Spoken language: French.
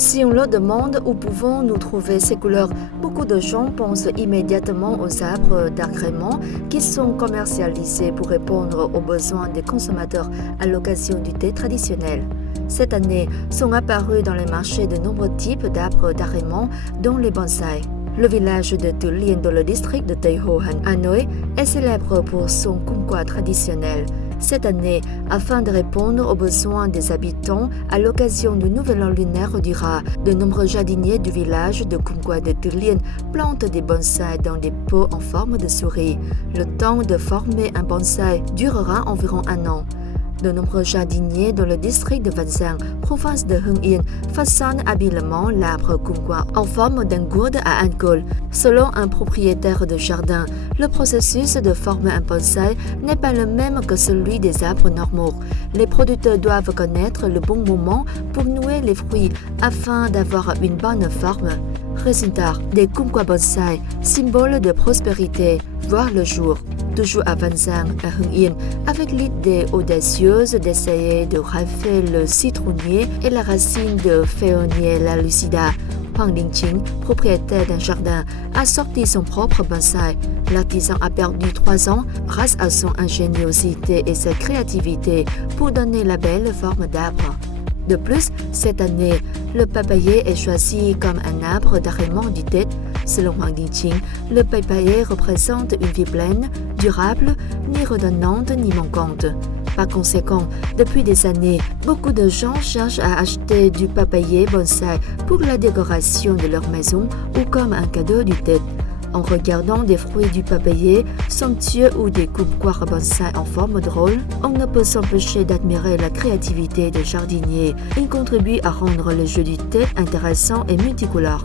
Si on le demande où pouvons-nous trouver ces couleurs, beaucoup de gens pensent immédiatement aux arbres d'agrément qui sont commercialisés pour répondre aux besoins des consommateurs à l'occasion du thé traditionnel. Cette année, sont apparus dans les marchés de nombreux types d'arbres d'agrément, dont les bonsaïs. Le village de Tu Lien dans le district de Tây Hồ, Hanoi, est célèbre pour son kumquat traditionnel. Cette année, afin de répondre aux besoins des habitants à l'occasion du Nouvel An lunaire du Rat, de nombreux jardiniers du village de Kumquat de Tu Lien plantent des bonsaïs dans des pots en forme de souris. Le temps de former un bonsaï durera environ un an. De nombreux jardiniers dans le district de Van Giang, province de Hưng Yên, façonnent habilement l'arbre kumquat en forme d'un gourde à alcool. Selon un propriétaire de jardin, le processus de former un bonsaï n'est pas le même que celui des arbres normaux. Les producteurs doivent connaître le bon moment pour nouer les fruits afin d'avoir une bonne forme. Résultat, des kumquat bonsaï, symbole de prospérité, voient le jour. Toujours à Van Giang, à Hưng Yên, avec l'idée audacieuse d'essayer de rafler le citronnier et la racine de Phaeonia lucida. Hoàng Đình Chính, propriétaire d'un jardin, a sorti son propre bonsaï. L'artisan a perdu 3 ans grâce à son ingéniosité et sa créativité pour donner la belle forme d'arbre. De plus, cette année, le papayer est choisi comme un arbre d'agrément du thé. Selon Hoàng Đình Chính, le papayer représente une vie pleine, durable, ni redondante ni manquante. Par conséquent, depuis des années, beaucoup de gens cherchent à acheter du papayer bonsaï pour la décoration de leur maison ou comme un cadeau du thé. En regardant des fruits du papayer somptueux ou des kumquats bonsaï en forme drôle, on ne peut s'empêcher d'admirer la créativité des jardiniers. Ils contribuent à rendre le jeu du thé intéressant et multicolore.